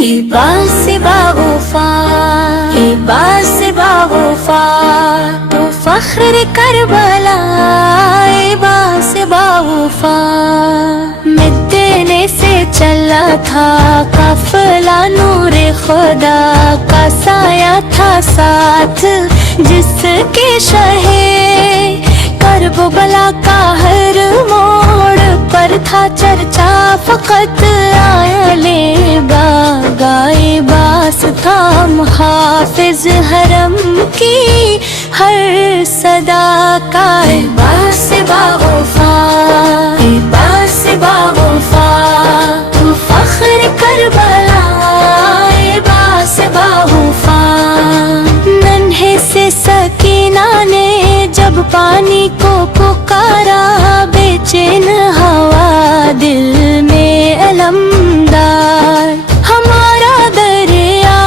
سے باوفا تو فخر کربلا سے باوفا میں دینے سے چلا تھا قافلہ نور خدا کا سایہ تھا ساتھ جس کے شہ کرب و بلا کا ہر موڑ پر تھا چرچا فقط آیا لے گائے باس تھا محافظ حرم کی ہر صدا کا باس باوفا تو فخر کربلا باس باوفا ننھے سے سکینہ نے جب پانی کو پکارا بے چین ہوا دل میں علمدار ہمارا دریا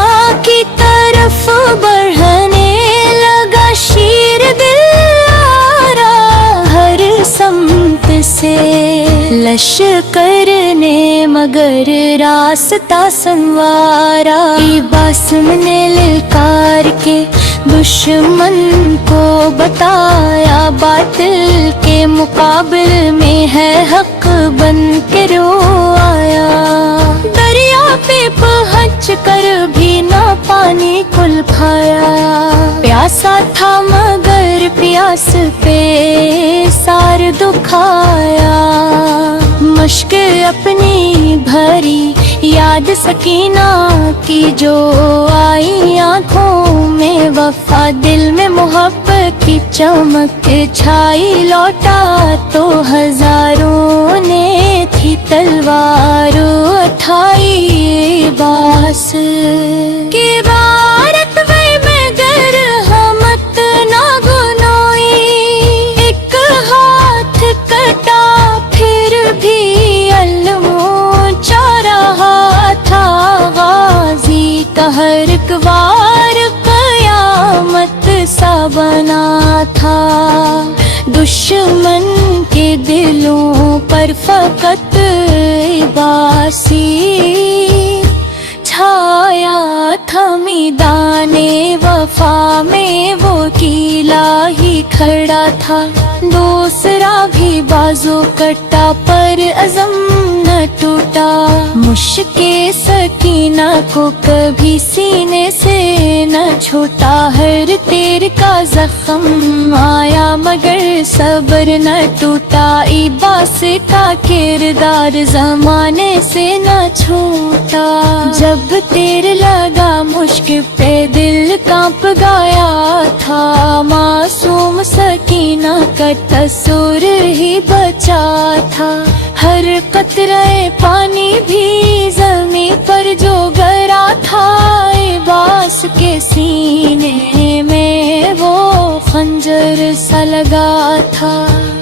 کی طرف بڑھنے لگا شیر دل آرا ہر سمت سے لشکر نے مگر راستہ سنوارا باسم نے للکار کے دشمن کو بتایا باطل کے مقابل میں ہے حق بن کے رو آیا دریا پہ پہنچ کر بھی نہ پانی کھل پایا پیاسا تھا مگر پیاس پہ سار دکھایا مشق اپنی بھری یاد سکینہ کی جو آئی آنکھوں میں وفا دل میں محبت کی چمک چھائی لوٹا تو ہزاروں نے تھی تلوار اٹھائی باس کی بارت وی میں گر ہمت نہ گنوئی ایک ہاتھ کٹا پھر بھی علم چا رہا تھا غازی کا ہر ایک وار قیامت سا بنا تھا دشمن کے دلوں پر فقط باسی چھایا تھا میدان وفا میں وہ قلعہ ہی کھڑا تھا دوسرا بھی بازو کٹا پر عزم نہ ٹوٹا مشق سکینہ کو کبھی سینے سے نہ چھوٹا ہر تیر کا زخم آیا مگر صبر نہ ٹوٹا عباس کا کردار زمانے سے نہ چھوٹا جب تیر لگا مشک پہ دل کانپ گیا تھا معصوم سکینہ کا تصور ہی بچا تھا ہر قطرے پانی بھی زمین پر جو گرا تھا عباس کے سینے میں وہ خنجر سا لگا تھا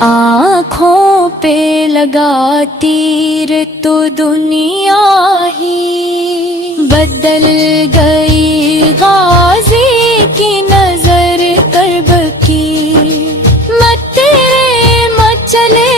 آنکھوں پہ لگا تیر تو دنیا ہی بدل گئی غازی کی نظر کرب کی مت تیرے مچلے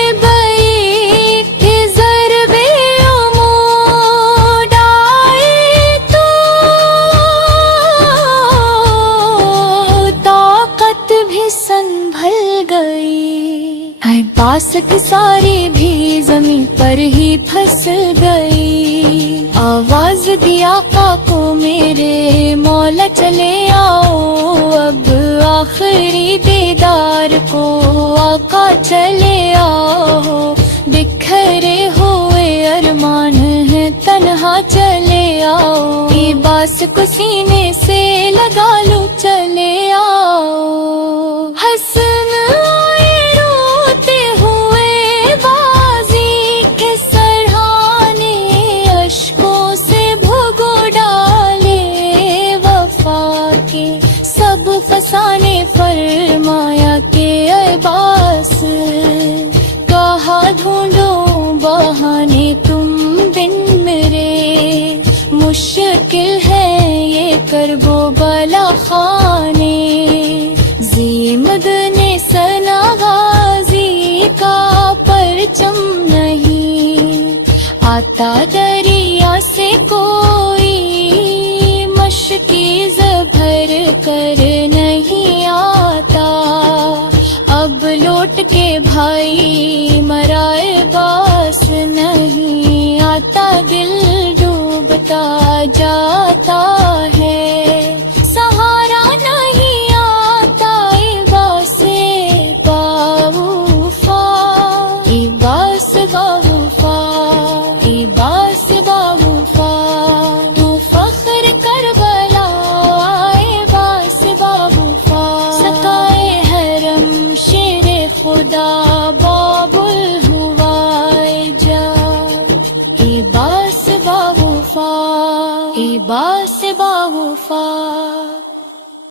باس کی ساری بھی زمین پر ہی پھنس گئی آواز دیا آقا کو میرے مولا چلے آؤ اب آخری دیدار کو آقا چلے آؤ بکھرے ہوئے ارمان ہیں تنہا چلے آؤ باس کو سینے سے لگا لو چلے آؤ حسن فسانے فرمایا کہ عباس کہاں ڈھونڈوں بہانے تم بن میرے مشکل ہے یہ کرب و بلا خانے زیمد نے سنا غازی کا پرچم نہیں آتا دریا سے کوئی کر نہیں آتا، اب لوٹ کے بھائی مرائے باس نہیں آتا، دل ڈوبتا جاتا ہے، سہارا نہیں آتا باس باوفا، باس باوفا، باس باوفا، تو فخر کربلا باس باوفا، سقائے حرم شیر خدا